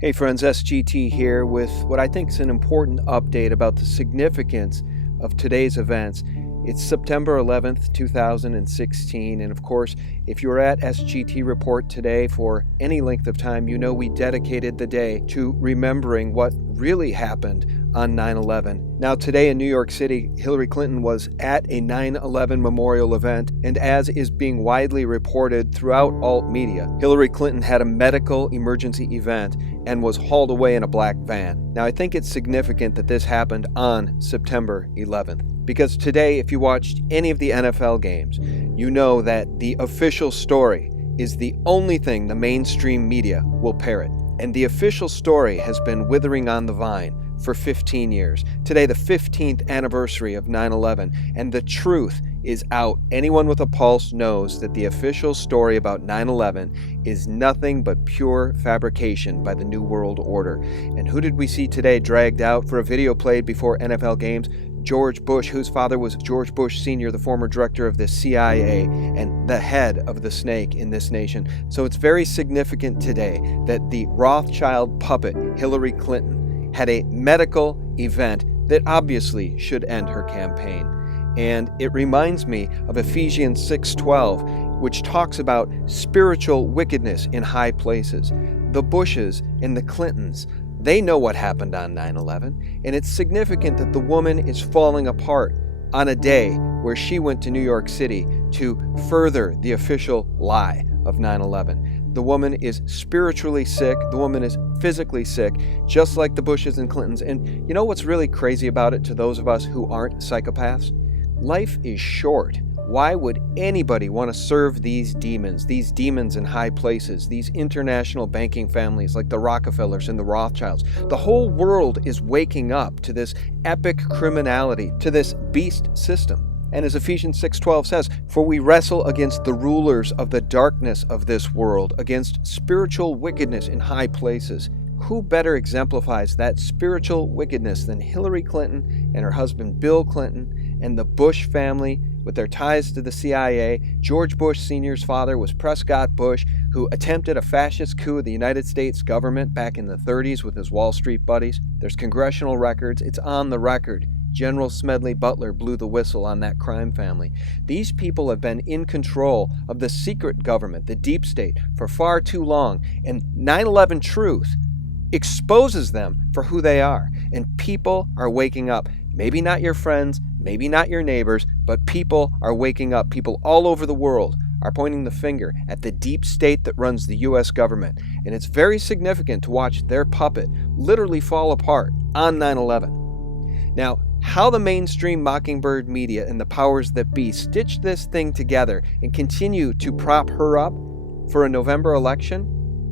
Hey friends, SGT here with what I think is an important update about the significance of today's events. It's September 11th, 2016, and of course, if you were at SGT Report today for any length of time, you know we dedicated the day to remembering what really happened on 9/11. Now today in New York City, Hillary Clinton was at a 9/11 memorial event, and as is being widely reported throughout alt media, Hillary Clinton had a medical emergency event and was hauled away in a black van. Now I think it's significant that this happened on September 11th. Because today, if you watched any of the NFL games, you know that the official story is the only thing the mainstream media will parrot. And the official story has been withering on the vine for 15 years. Today, the 15th anniversary of 9/11, and the truth is out. Anyone with a pulse knows that the official story about 9/11 is nothing but pure fabrication by the New World Order. And who did we see today dragged out for a video played before NFL games? George Bush, whose father was George Bush Sr., the former director of the CIA and the head of the snake in this nation. So it's very significant today that the Rothschild puppet, Hillary Clinton, had a medical event that obviously should end her campaign. And it reminds me of Ephesians 6:12, which talks about spiritual wickedness in high places. The Bushes and the Clintons, they know what happened on 9/11, and it's significant that the woman is falling apart on a day where she went to New York City to further the official lie of 9/11. The woman is spiritually sick, the woman is physically sick, just like the Bushes and Clintons. And you know what's really crazy about it to those of us who aren't psychopaths? Life is short. Why would anybody want to serve these demons in high places, these international banking families like the Rockefellers and the Rothschilds? The whole world is waking up to this epic criminality, to this beast system. And as Ephesians 6:12 says, "For we wrestle against the rulers of the darkness of this world, against spiritual wickedness in high places." Who better exemplifies that spiritual wickedness than Hillary Clinton and her husband Bill Clinton and the Bush family with their ties to the CIA? George Bush Sr.'s father was Prescott Bush, who attempted a fascist coup of the United States government back in the 30s with his Wall Street buddies. There's congressional records. It's on the record. General Smedley Butler blew the whistle on that crime family. These people have been in control of the secret government, the deep state, for far too long, and 9/11 truth exposes them for who they are. And people are waking up. Maybe not your friends, maybe not your neighbors, but people are waking up. People all over the world are pointing the finger at the deep state that runs the U.S. government. And it's very significant to watch their puppet literally fall apart on 9/11. Now, how the mainstream mockingbird media and the powers that be stitch this thing together and continue to prop her up for a November election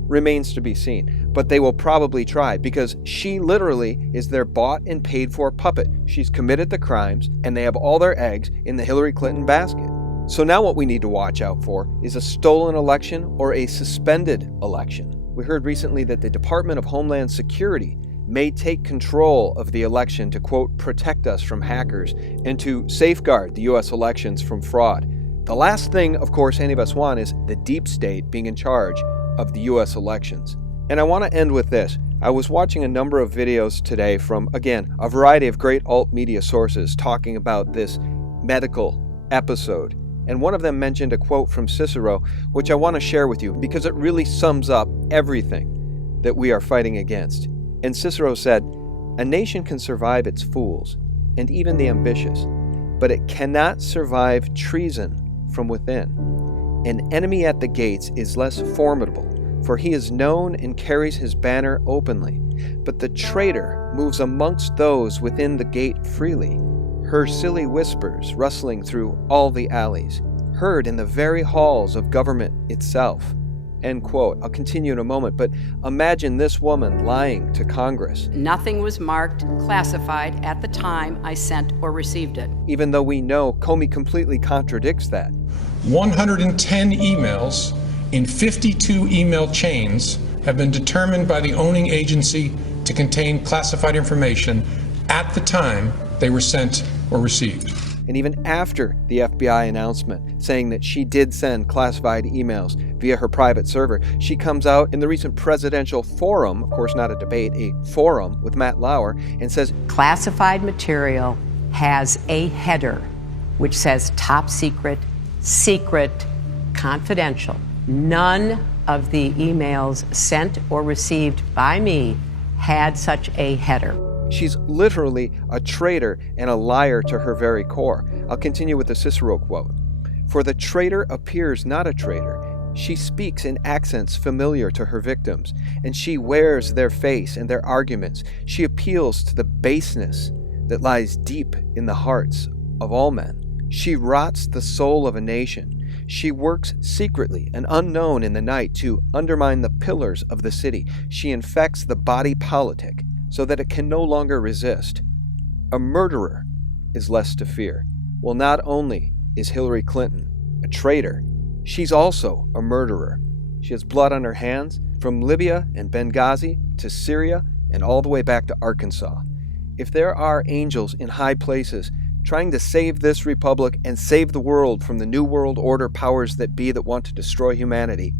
remains to be seen. But they will probably try, because she literally is their bought and paid for puppet. She's committed the crimes, and they have all their eggs in the Hillary Clinton basket. So now what we need to watch out for is a stolen election or a suspended election. We heard recently that the Department of Homeland Security may take control of the election to, quote, protect us from hackers and to safeguard the U.S. elections from fraud. The last thing, of course, any of us want is the deep state being in charge of the U.S. elections. And I want to end with this. I was watching a number of videos today from, again, a variety of great alt media sources talking about this medical episode. And one of them mentioned a quote from Cicero, which I want to share with you because it really sums up everything that we are fighting against. And Cicero said, "A nation can survive its fools and even the ambitious, but it cannot survive treason from within. An enemy at the gates is less formidable, for he is known and carries his banner openly. But the traitor moves amongst those within the gate freely, her silly whispers rustling through all the alleys, heard in the very halls of government itself." End quote. I'll continue in a moment, but imagine this woman lying to Congress. "Nothing was marked classified at the time I sent or received it." Even though we know Comey completely contradicts that. 110 emails in 52 email chains have been determined by the owning agency to contain classified information at the time they were sent or received. And even after the FBI announcement saying that she did send classified emails via her private server, she comes out in the recent presidential forum, of course not a debate, a forum with Matt Lauer, and says, Classified material has a header which says top secret, secret, confidential. None of the emails sent or received by me had such a header. She's literally a traitor and a liar to her very core. I'll continue with the Cicero quote. For the traitor appears not a traitor. She speaks in accents familiar to her victims, and she wears their face and their arguments. She appeals to the baseness that lies deep in the hearts of all men. She rots the soul of a nation. She works secretly and unknown in the night to undermine the pillars of the city. She infects the body politic so that it can no longer resist. A murderer is less to fear. Well, not only is Hillary Clinton a traitor, she's also a murderer. She has blood on her hands, from Libya and Benghazi to Syria and all the way back to Arkansas. If there are angels in high places trying to save this republic and save the world from the New World Order powers that be that want to destroy humanity,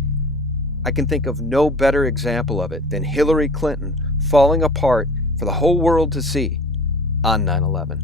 I can think of no better example of it than Hillary Clinton falling apart for the whole world to see on 9/11.